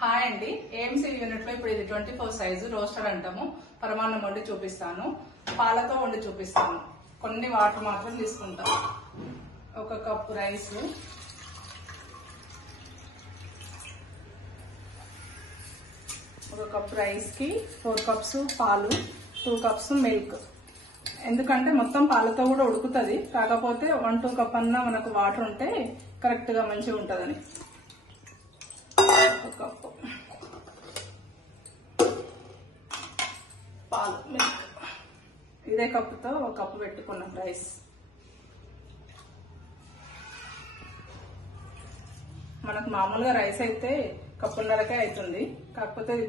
Hi అండి, AMC unit లో ఇప్పుడు ఇది 24 సైజు రోస్టర్ అంటాము. పరమాన్నం వండి చూపిస్తాను, పాలతో వండి చూపిస్తాను. కొన్ని వాటర్ మాత్రం తీసుకుంటాం. 1 కప్పు రైస్, 1 కప్పు రైస్ కి 4 కప్స్ పాలు, 2 కప్స్ మిల్క్. ఎందుకంటే మొత్తం పాలతో కూడా ఉడుకుతుంది, కాకపోతే 1-2 కప్ అన్నా మనకు వాటర్ ఉంటే కరెక్ట్ గా మంచిగా ఉంటుందని. 1 కప్పు పాలు, మిల్క్. ఇదే కప్పుతో 1 కప్పు పెట్టుకున్నాం రైస్. మనకు మామూలుగా రైస్ అయితే కప్పున్నరకే అవుతుంది, కాకపోతే ఇది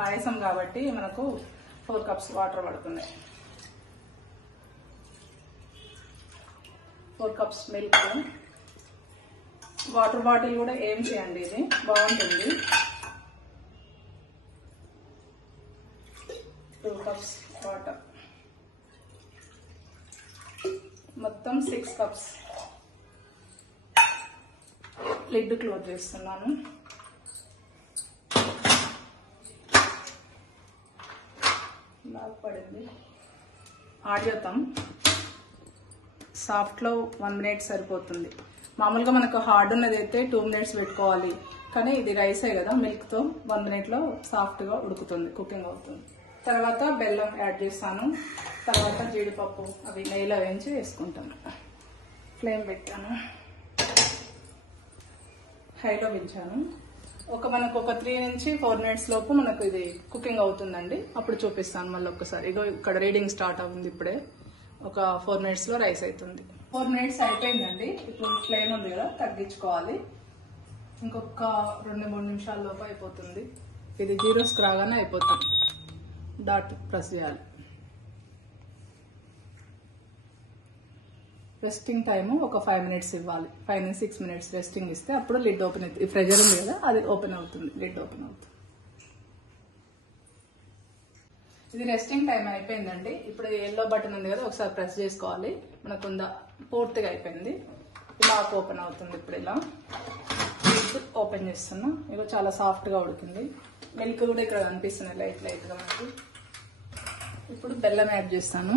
పాయసం కాబట్టి మనకు 4 కప్స్ వాటర్ పడుతున్నాయి. 4 కప్స్ మిల్క్. వాటర్ బాటిల్ కూడా ఏం చేయండి, ఇది బాగుంటుంది. 2 కప్స్ వాటర్, మొత్తం 6 కప్స్. లిడ్ క్లోజ్ చేస్తున్నాను. బాగా పడింది. ఆడియోతం సాఫ్ట్ లో 1 మినిట్ సరిపోతుంది. మామూలుగా మనకు హార్డ్ ఉన్నది అయితే 2 మినిట్స్ పెట్టుకోవాలి, కానీ ఇది రైసే కదా, మిల్క్ తో 1 మినిట్ లో సాఫ్ట్ గా ఉడుకుతుంది, కుకింగ్ అవుతుంది. తర్వాత బెల్లం యాడ్ చేస్తాను. తర్వాత జీడిపప్పు అవి నెయ్యిలో వేయించి వేసుకుంటాను. ఫ్లేమ్ పెట్టాను, హైలో పెంచాను. మనకు ఒక 3 నుంచి 4 మినిట్స్ లోపు మనకు ఇది కుకింగ్ అవుతుందండి. అప్పుడు చూపిస్తాను మళ్ళీ ఒకసారి. ఇగో ఇక్కడ రీడింగ్ స్టార్ట్ అవుతుంది. ఇప్పుడే ఒక 4 మినిట్స్ లో రైస్ అవుతుంది. 4 మినిట్స్ అయిపోయిందండి. ఇప్పుడు ఫ్లేమ్ ఉంది కదా, తగ్గించుకోవాలి. ఇంకొక 2-3 నిమిషాల లోపు అయిపోతుంది. ఇది జీరోస్కి రాగానే అయిపోతుంది. డాట్ ప్రెస్ చేయాలి. రెస్టింగ్ టైము ఒక 5 మినిట్స్ ఇవ్వాలి. 5 నుంచి 6 మినిట్స్ రెస్టింగ్ ఇస్తే అప్పుడు లిడ్ ఓపెన్ అవుతుంది. ప్రెజర్ ఉంది కదా, అది ఓపెన్ అవుతుంది, లిడ్ ఓపెన్ అవుతుంది. ఇది రెస్టింగ్ టైం అయిపోయిందండి. ఇప్పుడు ఎల్లో బటన్ ఉంది కదా, ఒకసారి ప్రెస్ చేసుకోవాలి. మనకు పూర్తిగా అయిపోయింది. ఇలా ఓపెన్ అవుతుంది. ఇప్పుడు ఇలా ఓపెన్ చేస్తున్నా. ఇక చాలా సాఫ్ట్ గా ఉడికింది. మిల్క్ కూడా ఇక్కడ కనిపిస్తుంది లైట్ లైట్ గా మనకి. ఇప్పుడు బెల్లం యాడ్ చేస్తాను.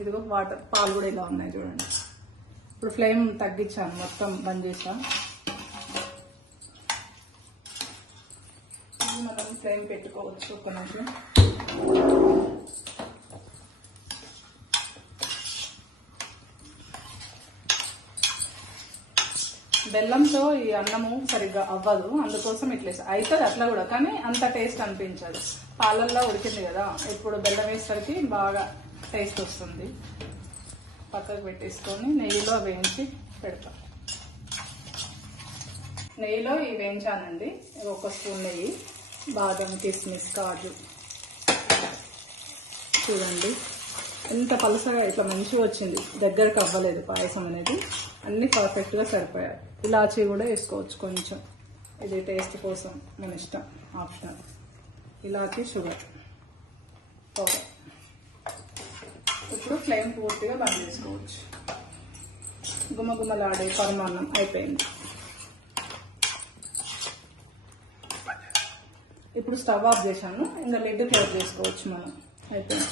ఇదిగో వాటర్, పాలు కూడా ఇలా ఉన్నాయి చూడండి. ఇప్పుడు ఫ్లేమ్ తగ్గించాను, మొత్తం బంద్ చేసాను. మనం ఫ్లేమ్ పెట్టుకోవచ్చు ఒక నిమిషం. బెల్లంతో ఈ అన్నము సరిగ్గా అవ్వదు, అందుకోసం ఇట్లా అవుతుంది అట్లా కూడా, కానీ అంత టేస్ట్ అనిపించదు. పాలల్లో ఉడికింది కదా, ఇప్పుడు బెల్లం వేసరికి బాగా టేస్ట్ వస్తుంది. పక్కకు పెట్టేసుకొని నెయ్యిలో వేయించి పెడతాం. నెయ్యిలో ఇవి వేయించానండి. 1 స్పూన్ నెయ్యి, బాదం, కిస్మిస్, కాజు. చూడండి ఎంత పలసగా ఇట్లా మంచిగా వచ్చింది, దగ్గరకు అవ్వలేదు పాయసం అనేది. అన్ని పర్ఫెక్ట్ గా సరిపోయాయి. ఇలాచీ కూడా వేసుకోవచ్చు కొంచెం, ఇది టేస్ట్ కోసం, మన ఇష్టం, ఆప్షనల్. ఇలాచీ, షుగర్ పౌడర్. ఇప్పుడు ఫ్లేమ్ పూర్తిగా బంద్ చేసుకోవచ్చు. గుమ్మగుమ్మలాడే పరమాన్నం అయిపోయింది. ఇప్పుడు స్టవ్ ఆఫ్ చేశాను. ఇంకా లిడ్ క్లోజ్ చేసుకోవచ్చు మనం. అయిపోయింది.